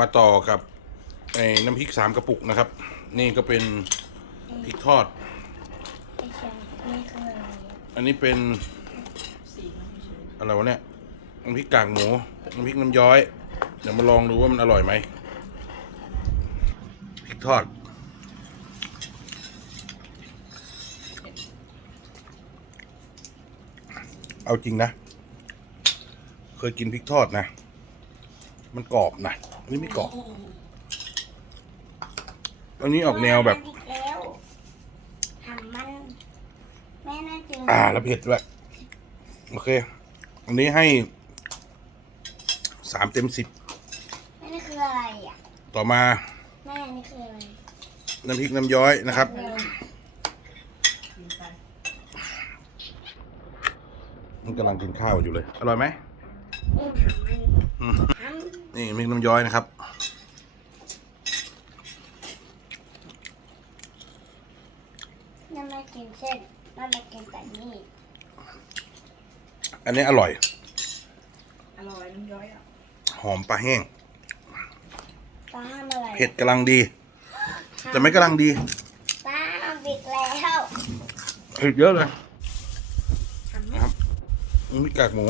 มาต่อกับไอ้น้ำพริกสามกระปุกนะครับ นี่ก็เป็นพริกทอดไม่ใช่นี่คืออะไรอะอันนี้เป็นอะไรวะเนี่ยน้ำพริกกากหมูน้ำพริกน้ำย้อย เดี๋ยวมาลองดูว่ามันอร่อยไหมพริกทอด เอาจริงนะ เคยกินพริกทอดนะ มันกรอบนะอั นนี้ไม่กรอบอันนี้ออกแนวแบบอีกแล้วทำมันแม่น่าจะอ่า แล้วเผ็ดด้วย โอเค อันนี้ให้สามเต็มสิบ แม่นี่คืออะไรอะต่อมา แม่นี่คืออะไรน้ำพริกน้ำย้อยนะครับเออมันกำลังกินข้าวอยู่เลย อร่อยไหมนี่ทำมั นอืมทนี่น้ำพริกน้ำย้อยนะครับำยังไม่กินเส้นแม่ไม่กินแต่นี่อันนี้อร่อย อร่อยน้ำย้อยอะหอมปลาแห้ง ป้าทำอะไรเผ็ดกำลังดี แต่ไม่กำลังดีป้าทำบิดแล้วเผ็ดเยอะเลยทำนะครับน้ำพริกกากหมู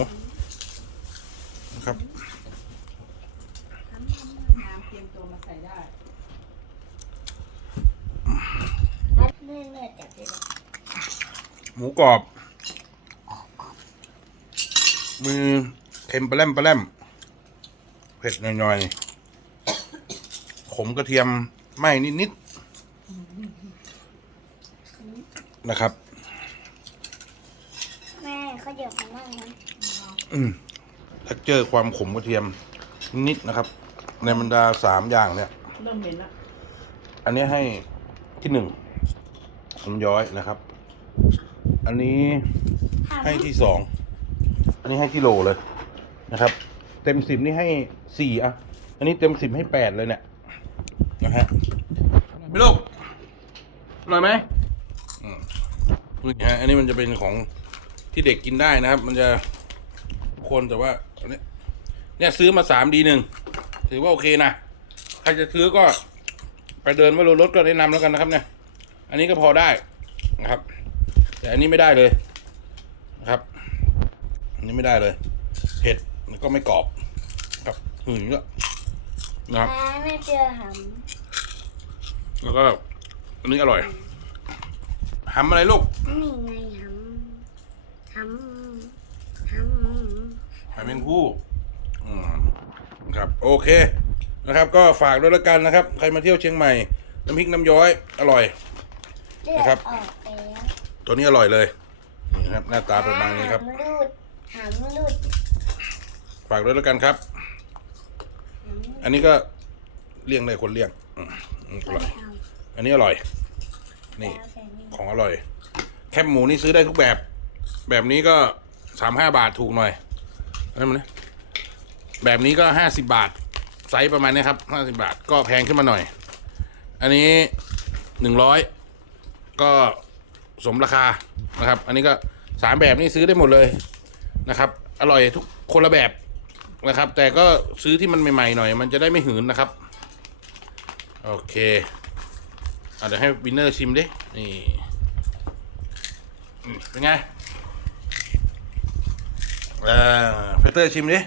นะครับน้ำ เตรียมตัวมาใส่ได้เนื่อยๆจับเลยหมูกรอบ มือเค็มปลาแรมปลาแรมเผ็ดหน่อยๆ ขมกระเทียมไหม้นิดๆ นะครับ แม่เขาเดี๋ยวเขานั่งนะ อืมถ้าเจอความขมกระเทียมนิดนะครับ ในบรรดาสามอย่างเนี่ย เริ่มเหม็นละอันนี้ให้ที่หนึ่งน้ำย้อยนะครับ อันนี้ให้ที่สอง อันนี้ให้ที่โหลเลยนะครับ เต็มสิบนี่ให้สี่อะ อันนี้เต็มสิบให้แปดเลยเนี่ยนะฮะไม่ลูกอร่อยไหมอืมนี่ฮะอันนี้มันจะเป็นของที่เด็กกินได้นะครับ มันจะคนแต่ว่าอันนี้เนี่ยซื้อมาสามดีหนึ่ง ถือว่าโอเคนะ ใครจะซื้อก็ ไปเดินว่ารถก็แนะนำแล้วกันนะครับ เนี่ย อันนี้ก็พอได้นะครับ แต่อันนี้ไม่ได้เลยนะครับ อันนี้ไม่ได้เลย เผ็ดมันก็ไม่กรอบครับหืนก็นะครับป้าไม่เจอหแล้วก็อันนี้อร่อยทำอะไรลูกำนี่ไงหำหำหำหอยแมงผู้อืม ครับโอเคนะครับก็ฝากด้วยแล้วกันนะครับ ใครมาเที่ยวเชียงใหม่ น้ำพริกน้ำย้อยอร่อย เลือดนะครับ ออกไปแล้วตัวนี้อร่อยเลยนี่นะครับหน้าตาประมาณนี้ครับหำรูดหำรูดฝากด้วยแล้วกันครับหำอันนี้ก็เลี่ยงเลยคนเลี่ยงอืมอืมอไม่ร่อย เอาอันนี้อร่อย นี่ แล้วแต่นี่ของอร่อย แคบหมูนี่ซื้อได้ทุกแบบ แบบนี้ก็สามห้าบาทถูกหน่อยนั่นมันนะ แบบนี้ก็ห้าสิบบาท ไซส์ประมาณนี้ครับห้าสิบาทก็แพงขึ้นมาหน่อย อันนี้หนึ่งร้อยก็สมราคานะครับ อันนี้ก็สามแบบนี้ซื้อได้หมดเลยนะครับ อร่อยทุกคนละแบบนะครับ แต่ก็ซื้อที่มันใหม่ๆหน่อย มันจะได้ไม่หืนนะครับ โอเคอะเดี๋ยวให้วินเนอร์ชิมดินี่เป็นไงเออเฟเตอร์ชิมดิ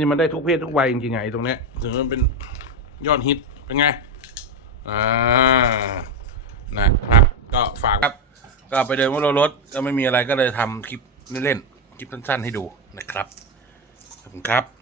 นี่มันได้ทุกเพศทุกวัยจริงๆไงตรงเนี้ยถึงมันเป็นยอดฮิตเป็นไงอ่านะครับ ก็ฝากครับ ก็ไปเดินว่ารถก็ไม่มีอะไรก็เลยทำคลิปเล่นๆคลิปสั้นๆให้ดูนะครับขอบคุณครับ